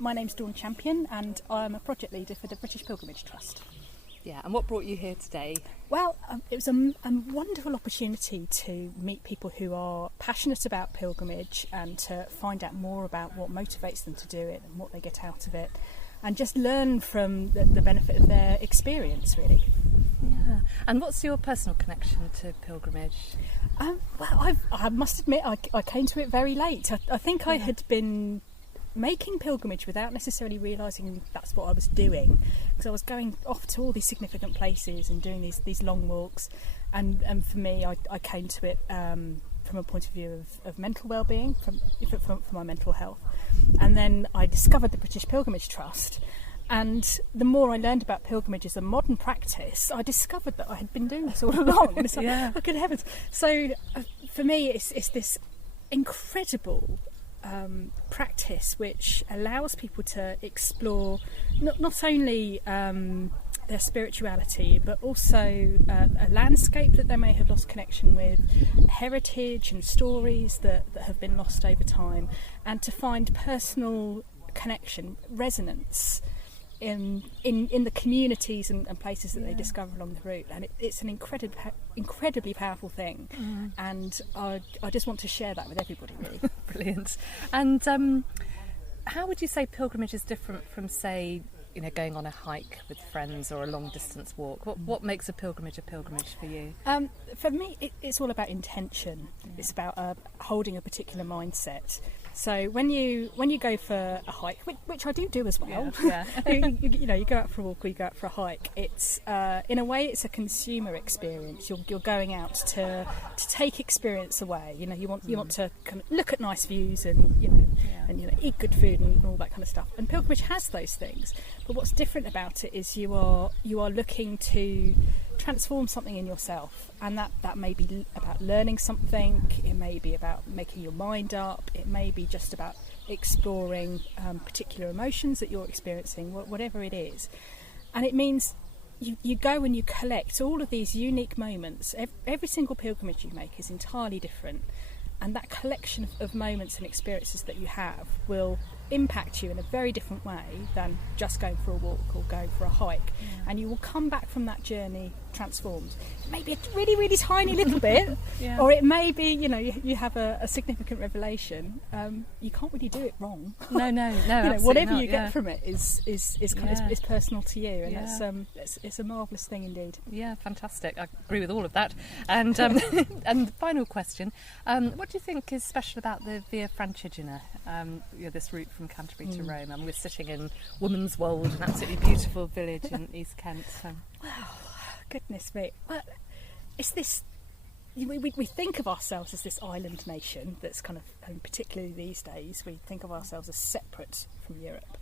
My name's Dawn Champion and I'm a project leader for the British Pilgrimage Trust. Yeah, and what brought you here today? Well, it was a wonderful opportunity to meet people who are passionate about pilgrimage and to find out more about what motivates them to do it and what they get out of it, and just learn from the benefit of their experience, really. Yeah, and what's your personal connection to pilgrimage? Well, I must admit I came to it very late. I think I had been making pilgrimage without necessarily realising that's what I was doing, because I was going off to all these significant places and doing these long walks, and for me I came to it from a point of view of mental well-being, for my mental health. And then I discovered the British Pilgrimage Trust, and the more I learned about pilgrimage as a modern practice, I discovered that I had been doing this all along. It's like, Yeah. oh, good heavens. So for me it's this incredible practice which allows people to explore not only their spirituality, but also a landscape that they may have lost connection with, heritage and stories that have been lost over time, and to find personal connection, resonance in the communities and places that they discover along the route. And it's an incredibly powerful thing, and I just want to share that with everybody, really. Brilliant. And how would you say pilgrimage is different from, say, going on a hike with friends or a long distance walk? What makes a pilgrimage for you? For me, it's all about intention. It's about holding a particular mindset. So when you go for a hike, which I do as well, you go out for a walk or you go out for a hike, it's in a way it's a consumer experience. You're going out to take experience away. You want to kind of look at nice views and eat good food and all that kind of stuff. And pilgrimage has those things, but what's different about it is you are looking to transform something in yourself, and that may be about learning something, it may be about making your mind up, it may be just about exploring particular emotions that you're experiencing, whatever it is. And it means you go and you collect all of these unique moments. Every single pilgrimage you make is entirely different, and that collection of moments and experiences that you have will impact you in a very different way than just going for a walk or going for a hike. And you will come back from that journey transformed. It may be a really, really tiny little bit, or it may be, you have a significant revelation. You can't really do it wrong. No, whatever not, you get from it is personal to you, and it's a marvellous thing indeed. Yeah, fantastic. I agree with all of that. And and the final question, what do you think is special about the Via Francigena, this route from Canterbury to Rome? And we're sitting in Woman's Wold, an absolutely beautiful village in East Kent. Wow, goodness me. Well, it's this. We think of ourselves as this island nation that's kind of, particularly these days, we think of ourselves as separate from Europe.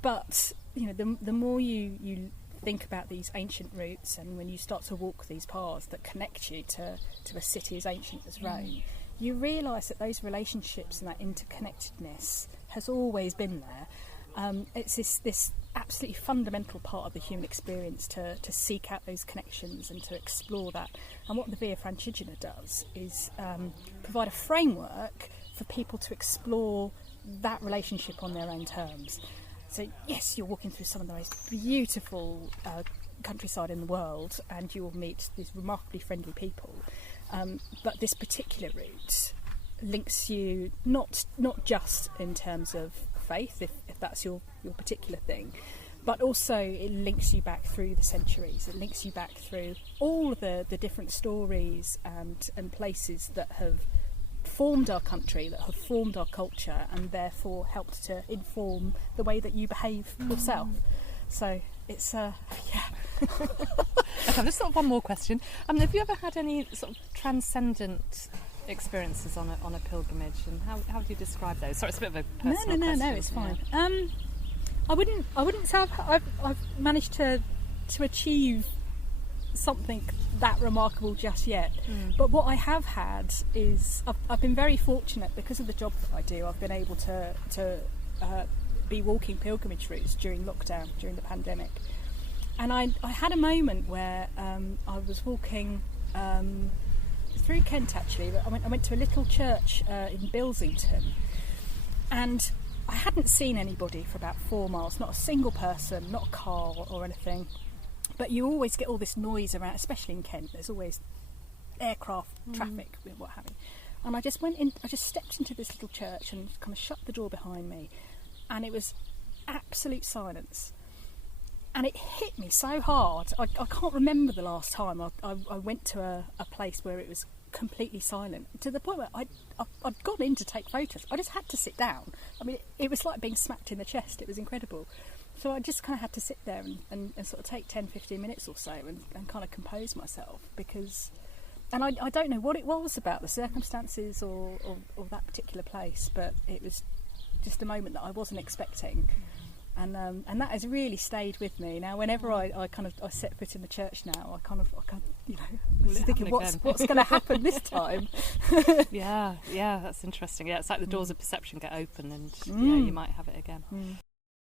But the more you think about these ancient routes, and when you start to walk these paths that connect you to a city as ancient as Rome, you realise that those relationships and that interconnectedness has always been there. It's this absolutely fundamental part of the human experience to seek out those connections and to explore that. And what the Via Francigena does is provide a framework for people to explore that relationship on their own terms. So yes, you're walking through some of the most beautiful countryside in the world, and you will meet these remarkably friendly people. But this particular route links you not just in terms of faith, if that's your particular thing, but also it links you back through the centuries. It links you back through all of the different stories and places that have formed our country, that have formed our culture, and therefore helped to inform the way that you behave yourself. So it's Okay, I've just got one more question. Have you ever had any sort of transcendent experiences on a pilgrimage, and how do you describe those? Sorry, it's a bit of a personal question. No, it's fine. I wouldn't say I've managed to achieve something that remarkable just yet. But what I have had is I've been very fortunate because of the job that I do. I've been able to be walking pilgrimage routes during lockdown, during the pandemic, and I had a moment where I was walking through Kent actually. I went to a little church in Bilsington, and I hadn't seen anybody for about 4 miles, not a single person, not a car or anything. But you always get all this noise around, especially in Kent. There's always aircraft traffic, what have you. And I just stepped into this little church and kind of shut the door behind me, and it was absolute silence. And it hit me so hard. I can't remember the last time I went to a place where it was completely silent, to the point where I'd gone in to take photos. I just had to sit down. I mean, it was like being smacked in the chest. It was incredible. So I just kind of had to sit there and sort of take 10-15 minutes or so and kind of compose myself, because... And I don't know what it was about the circumstances or that particular place, but it was just a moment that I wasn't expecting. And that has really stayed with me. Now, whenever I set foot in the church now, I kind of was thinking, what's going to happen this time? Yeah, that's interesting. Yeah, it's like the doors of perception get open, and you might have it again.